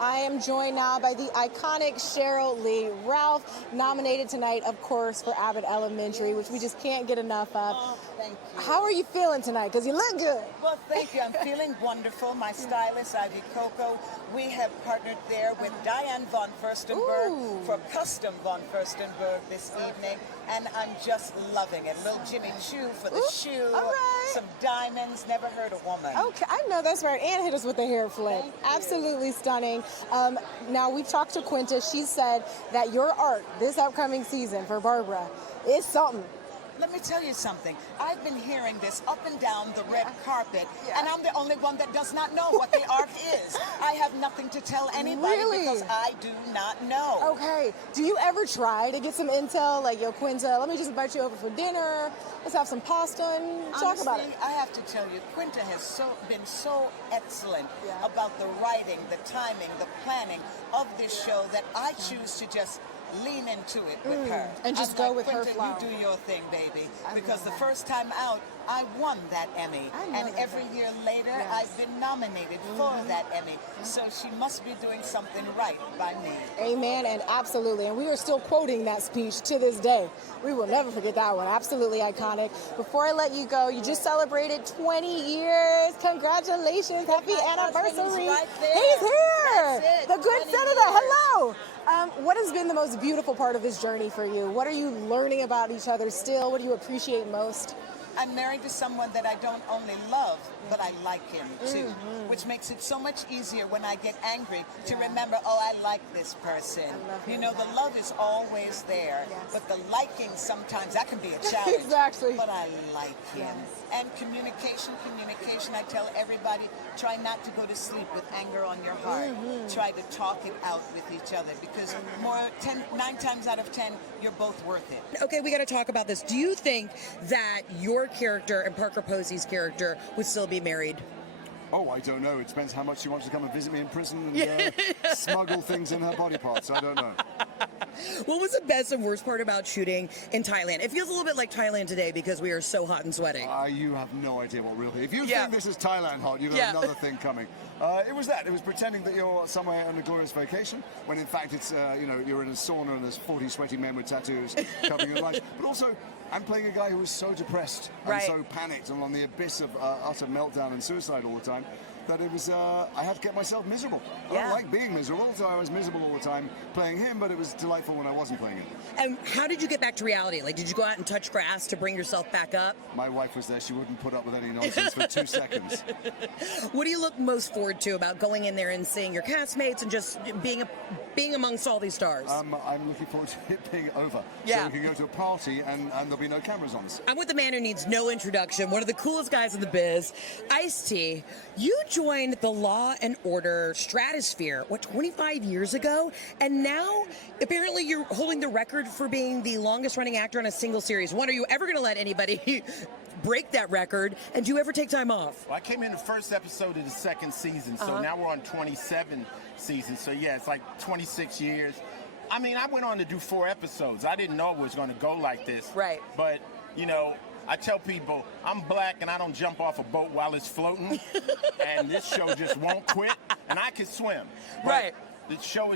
I am joined now by the iconic Sheryl Lee Ralph, nominated tonight, of course, for Abbott Elementary, which we just can't get enough of. Oh, thank you. How are you feeling tonight? Because you look good. Well, thank you. I'm feeling wonderful. My stylist, Ivy Coco, we have partnered there with Diane von Furstenberg for Custom von Furstenberg this evening, and I'm just loving it. Little Jimmy Choo for the shoe, some diamonds, never hurt a woman. Okay, I know that's right. And hit us with the hair flip. Absolutely stunning. Now, we've talked to Quinta. She said that your art this upcoming season for Barbara is something. Let me tell you something. I've been hearing this up and down the red carpet, and I'm the only one that does not know what the art is. I have nothing to tell anybody because I do not know. Okay. Do you ever try to get some intel? Like, yo, Quinta, let me just invite you over for dinner. Let's have some pasta and talk about it. I have to tell you, Quinta has been so excellent about the writing, the timing, the planning of this show that I choose to just lean into it with her. And just go with her flow. You do your thing, baby. Because the first time out, I won that Emmy. And every year later, I've been nominated for that Emmy. So she must be doing something right by me. Amen, and absolutely. And we are still quoting that speech to this day. We will never forget that one. Absolutely iconic. Before I let you go, you just celebrated 20 years. Congratulations. Happy anniversary. He's here. The good senator. Hello. What has been the most beautiful part of this journey for you? What are you learning about each other still? What do you appreciate most? I'm married to someone that I don't only love, but I like him too, which makes it so much easier when I get angry to remember, oh, I like this person. You know, the love is always there, but the liking sometimes, that can be a challenge. Exactly. But I like him. And communication, I tell everybody, try not to go to sleep with anger on your heart. Try to talk it out with each other because 9 times out of 10, you're both worth it. Okay, we got to talk about this. Do you think that your character and Parker Posey's character would still be married? Oh, I don't know. It depends how much she wants to come and visit me in prison and smuggle things in her body parts. I don't know. What was the best and worst part about shooting in Thailand? It feels a little bit like Thailand today because we are so hot and sweating. You have no idea what real. If you think this is Thailand hot, you've got another thing coming. It was that. It was pretending that you're somewhere on a glorious vacation, when in fact it's you're in a sauna and there's 40 sweaty men with tattoos covering your life. But also, I'm playing a guy who was so depressed and so panicked and on the abyss of utter meltdown and suicide all the time that it was I had to get myself miserable. I don't like being miserable, so I was miserable all the time playing him, but it was delightful when I wasn't playing him. And how did you get back to reality? Like, did you go out and touch grass to bring yourself back up? My wife was there. She wouldn't put up with any nonsense for 2 seconds. What do you look most forward to about going in there and seeing your castmates and just being amongst all these stars? I'm looking forward to it being over. So we can go to a party and there'll be no cameras on us. I'm with the man who needs no introduction, one of the coolest guys in the biz, Ice-T. You joined the Law and Order stratosphere, 25 years ago? And now, apparently, you're holding the record for being the longest running actor on a single series. Are you ever going to let anybody break that record? And do you ever take time off? Well, I came in the first episode of the second season, so now we're on 27 seasons. So yeah, it's like 26 years. I mean, I went on to do 4 episodes. I didn't know it was going to go like this. Right. But, I tell people, I'm black and I don't jump off a boat while it's floating. And this show just won't quit. And I can swim. But the show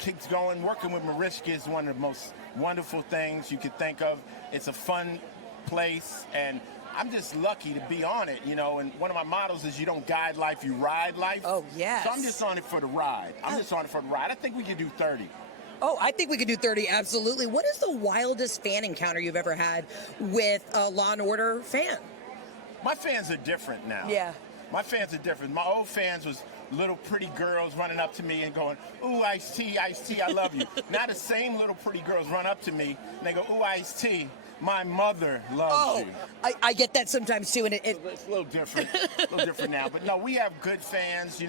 keeps going. Working with Mariska is one of the most wonderful things you could think of. It's a fun place. And I'm just lucky to be on it, and one of my mottos is you don't guide life, you ride life. Oh, yes. So I'm just on it for the ride. I think we could do 30. Oh, I think we could do 30, absolutely. What is the wildest fan encounter you've ever had with a Law & Order fan? My fans are different now. Yeah. My fans are different. My old fans was little pretty girls running up to me and going, ooh, Ice-T, Ice-T, I love you. Now the same little pretty girls run up to me and they go, ooh, Ice-T, my mother loves you. I get that sometimes too, and it's a little different. Now. But no, we have good fans.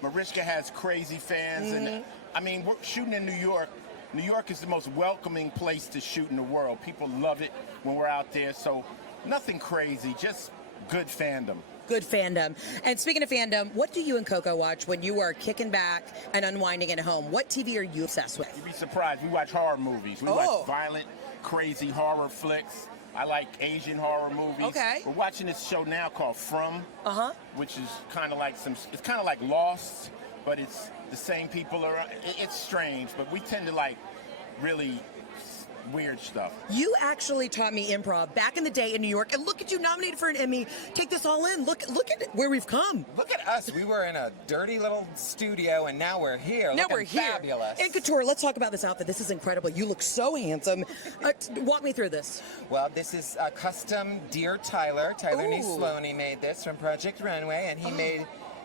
Mariska has crazy fans. And I mean, we're shooting in New York. New York is the most welcoming place to shoot in the world. People love it when we're out there. So nothing crazy, just good fandom. Good fandom. And speaking of fandom, what do you and Coco watch when you are kicking back and unwinding at home? What TV are you obsessed with? You'd be surprised. We watch horror movies. We watch violent, crazy horror flicks. I like Asian horror movies. Okay. We're watching this show now called From, which is kind of like Lost, but it's the same people are. It's strange, but we tend to like really weird stuff. You actually taught me improv back in the day in New York, and look at you, nominated for an Emmy. Take this all in. Look at where we've come. Look at us. We were in a dirty little studio, and now we're here. Now we're here. Fabulous. And Couture, let's talk about this outfit. This is incredible. You look so handsome. Walk me through this. Well, this is a custom Dear Tyler. Tyler Nesloney made this from Project Runway, and he made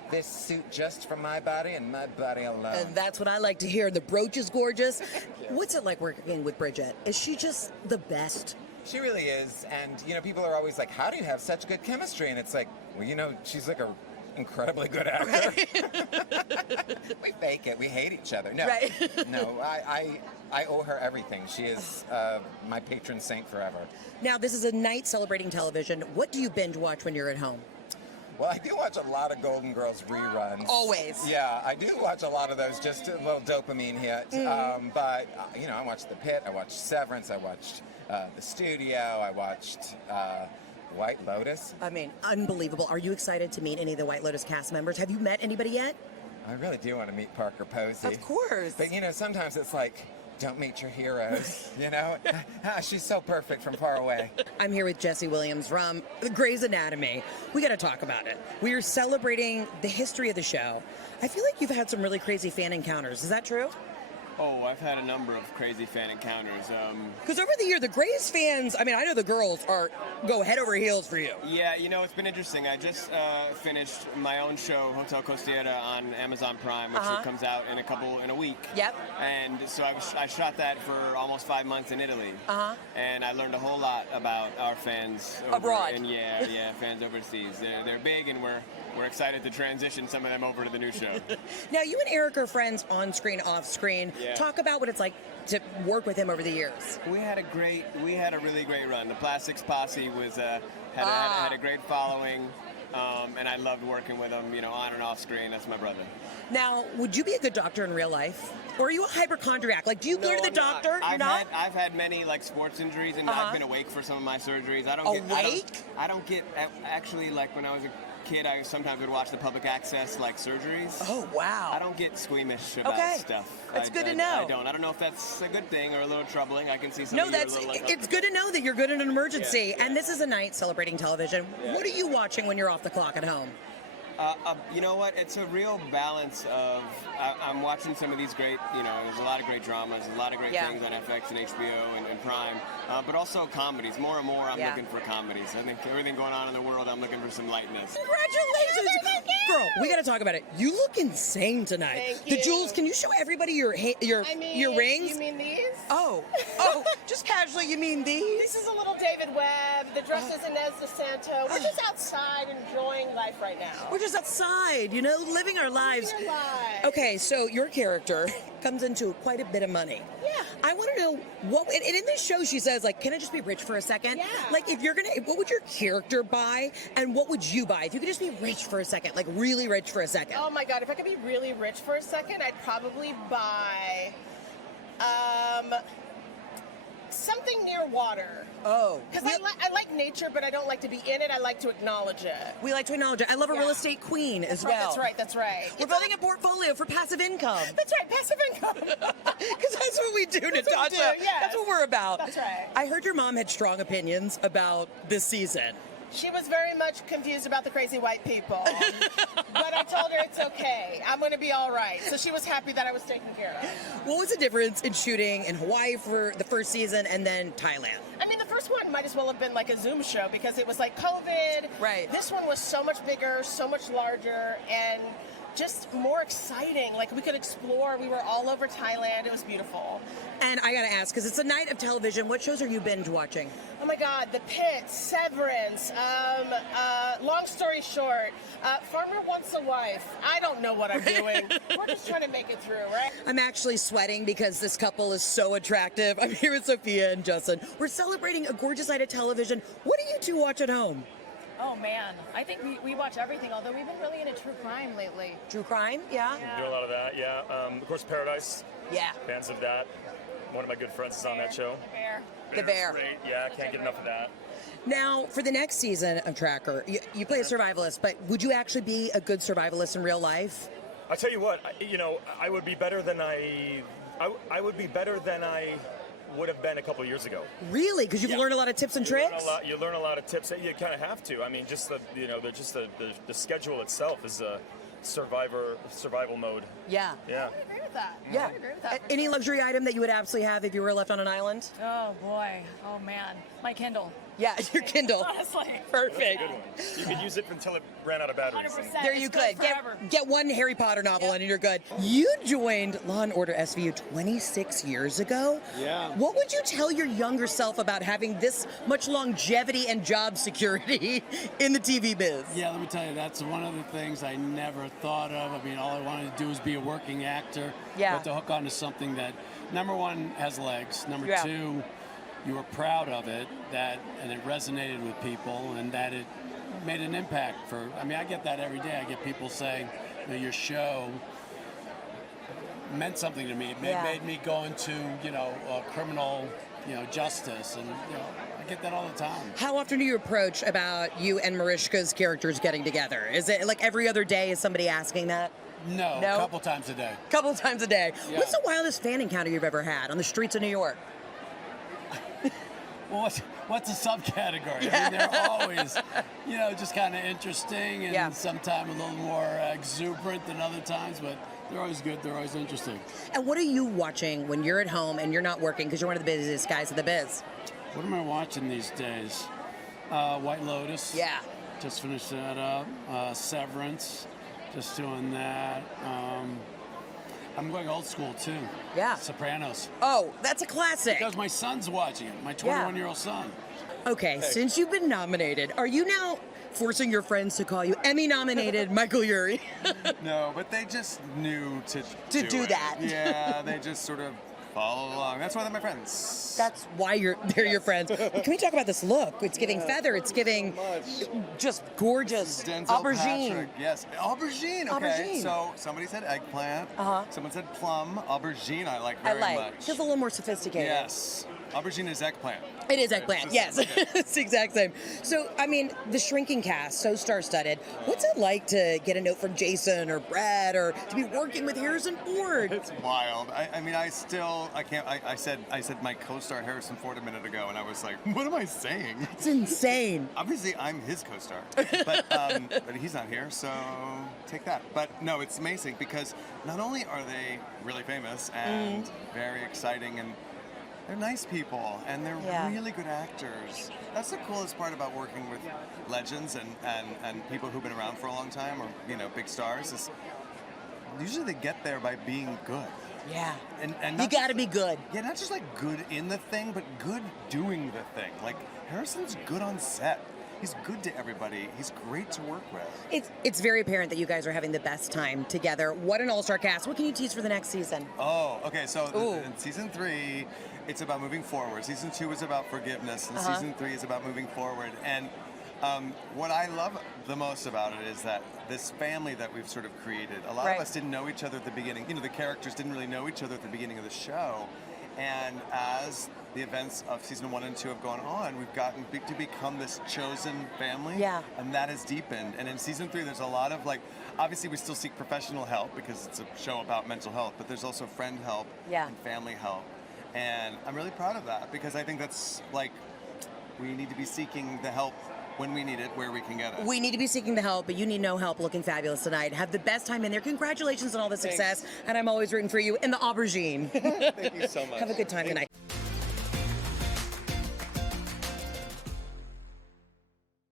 this suit just for my body and my body alone. And that's what I like to hear. The brooch is gorgeous. What's it like working with Bridget? Is she just the best? She really is. And, you know, people are always like, how do you have such good chemistry? And it's like, well, you know, she's like a incredibly good actor. We fake it. We hate each other. No, no, I owe her everything. She is my patron saint forever. Now, this is a night celebrating television. What do you binge watch when you're at home? Well, I do watch a lot of Golden Girls reruns. Always. Yeah, I do watch a lot of those, just a little dopamine hit. But, you know, I watched The Pit, I watched Severance, I watched The Studio, I watched White Lotus. I mean, unbelievable. Are you excited to meet any of the White Lotus cast members? Have you met anybody yet? I really do want to meet Parker Posey. Of course. But, you know, sometimes it's like, don't meet your heroes, you know? She's so perfect from far away. I'm here with Jesse Williams from Grey's Anatomy. We got to talk about it. We are celebrating the history of the show. I feel like you've had some really crazy fan encounters. Is that true? Oh, I've had a number of crazy fan encounters. Because over the year, the Grey's fans, I mean, I know the girls go head over heels for you. Yeah, you know, it's been interesting. I just finished my own show, Hotel Costiera, on Amazon Prime, which comes out in a week. Yep. And so I shot that for almost 5 months in Italy. And I learned a whole lot about our fans abroad. And yeah, fans overseas. They're big, and we're excited to transition some of them over to the new show. Now, you and Eric are friends on screen, off screen. Yeah. Talk about what it's like to work with him over the years. We had a really great run. The Plastics Posse was had a great following, and I loved working with him. You know, on and off screen. That's my brother. Now, would you be a good doctor in real life, or are you a hypochondriac? Like, do you go to the doctor? I've had many like sports injuries, and I've been awake for some of my surgeries. I don't get actually, like when I was a kid, I sometimes would watch the public access like surgeries. Oh, wow. I don't get squeamish about stuff. That's good to know. I don't know if that's a good thing or a little troubling. I can see some. No, it's good to know that you're good in an emergency. Yeah. And this is a night celebrating television. Yeah. What are you watching when you're off the clock at home? You know what? It's a real balance of. I'm watching some of these great. You know, there's a lot of great dramas, a lot of great things on FX and HBO and Prime, but also comedies. More and more, I'm looking for comedies. I think everything going on in the world, I'm looking for some lightness. Congratulations, girl! We got to talk about it. You look insane tonight. Thank you. The jewels. Can you show everybody your rings? You mean these? Oh, just casually. You mean these? This is a little David Webb. The dress is Inez de Santo. We're just outside enjoying life right now. We're just outside, you know, living our lives. Living our lives. Okay, so your character comes into quite a bit of money. Yeah. I want to know what. And in this show, she says, like, "Can I just be rich for a second?" Yeah. Like, what would your character buy, and what would you buy if you could just be rich for a second, like really rich for a second? Oh my God! If I could be really rich for a second, I'd probably buy something near water. Oh. Because I like nature, but I don't like to be in it. I like to acknowledge it. We like to acknowledge it. I love a real estate queen as well. That's right. We're building a portfolio for passive income. That's right, passive income. Because that's what we do, Natasha. What we do, yes. That's what we're about. That's right. I heard your mom had strong opinions about this season. She was very much confused about the crazy white people. But I told her it's okay. I'm going to be all right. So she was happy that I was taken care of. What was the difference in shooting in Hawaii for the first season and then Thailand? I mean, the first one might as well have been like a Zoom show because it was like COVID. Right. This one was so much bigger, so much larger, and just more exciting. Like, we could explore. We were all over Thailand. It was beautiful. And I gotta ask, because it's a night of television, what shows are you binge watching? Oh my God, The Pit, Severance, long story short, Farmer Wants a Wife. I don't know what I'm doing. We're just trying to make it through, right? I'm actually sweating because this couple is so attractive. I'm here with Sophia and Justin. We're celebrating a gorgeous night of television. What do you two watch at home? Oh man, I think we watch everything, although we've been really into true crime lately. True crime? Yeah? Yeah. Do a lot of that, yeah. Of course, Paradise. Yeah. Fans of that. One of my good friends is on that show. The Bear. The Bear. Great. Yeah, I can't get enough of that. Now, for the next season of Tracker, you play a survivalist, but would you actually be a good survivalist in real life? I tell you what, I would be better than I would be better than I would have been a couple of years ago. Really? Because you've learned a lot of tips and tricks? You learn a lot of tips. You kind of have to. I mean, just the schedule itself is a survival mode. Yeah. I Yeah. would agree with that. Yeah. I would agree with that. Any luxury item that you would absolutely have if you were left on an island? Oh boy. Oh man. My Kindle. Yeah, your Kindle. Honestly. Perfect. Good one. You could use it until it ran out of batteries. 100%. There you It's could. good forever. Get one Harry Potter novel and you're good. You joined Law & Order SVU 26 years ago. Yeah. What would you tell your younger self about having this much longevity and job security in the TV biz? Yeah, let me tell you, that's one of the things I never thought of. I mean, all I wanted to do was be a working actor. Yeah. But to hook onto something that, number one, has legs. Number Yeah. two, you were proud of it, and it resonated with people, and that it made an impact for, I mean, I get that every day. I get people saying, your show meant something to me. It made me go into, criminal, justice, and, I get that all the time. How often do you approach about you and Mariska's characters getting together? Is it like every other day? Is somebody asking that? No, a couple times a day. Couple times a day. Yeah. What's the wildest fan encounter you've ever had on the streets of New York? Well, what's a subcategory? I mean, they're always, just kind of interesting and sometimes a little more exuberant than other times, but they're always good. They're always interesting. And what are you watching when you're at home and you're not working because you're one of the busiest guys in the biz? What am I watching these days? White Lotus. Yeah. Just finished that up. Severance. Just doing that. I'm going old school too. Yeah. Sopranos. Oh, that's a classic. Because my son's watching it. My 21-year-old son. Okay, since you've been nominated, are you now forcing your friends to call you Emmy-nominated Michael Urie? No, but they just knew to do it. that. Yeah, they just sort of follow along. That's why they're my friends. That's why they're your friends. Can we talk about this look? It's giving feather. It's giving just gorgeous Denzel aubergine. Patrick, yes, aubergine. Okay, Aubergine. so somebody said eggplant. Someone said plum. Aubergine, I like I very like. much. Feels a little more sophisticated. Yes, aubergine is eggplant. It is eggplant, yes. Okay. It's the exact same. So, I mean, the shrinking cast, so star-studded. What's it like to get a note from Jason or Brad or to be working with Harrison Ford? It's wild. I mean, I can't. I said my co-star Harrison Ford a minute ago, and I was like, what am I saying? It's insane. Obviously, I'm his co-star, but he's not here, so take that. But no, it's amazing because not only are they really famous and very exciting, and they're nice people, and they're really good actors. That's the coolest part about working with legends and people who've been around for a long time, or big stars. Is usually they get there by being good. Yeah. And you got to be good. Yeah, not just like good in the thing, but good doing the thing. Like Harrison's good on set. He's good to everybody. He's great to work with. It's very apparent that you guys are having the best time together. What an all-star cast. What can you tease for the next season? Oh, okay. So in season 3, it's about moving forward. Season 2 is about forgiveness, and season 3 is about moving forward. And what I love the most about it is that this family that we've sort of created, a lot of us didn't know each other at the beginning. The characters didn't really know each other at the beginning of the show. And as the events of season 1 and 2 have gone on, we've gotten to become this chosen family. Yeah. And that has deepened. And in season 3, there's a lot of obviously we still seek professional help because it's a show about mental health, but there's also friend help and family help. And I'm really proud of that because I think that's we need to be seeking the help when we need it, where we can get it. We need to be seeking the help, but you need no help. Looking fabulous tonight. Have the best time in there. Congratulations on all the success. And I'm always rooting for you in the aubergine. Thank you so much. Have a good time tonight.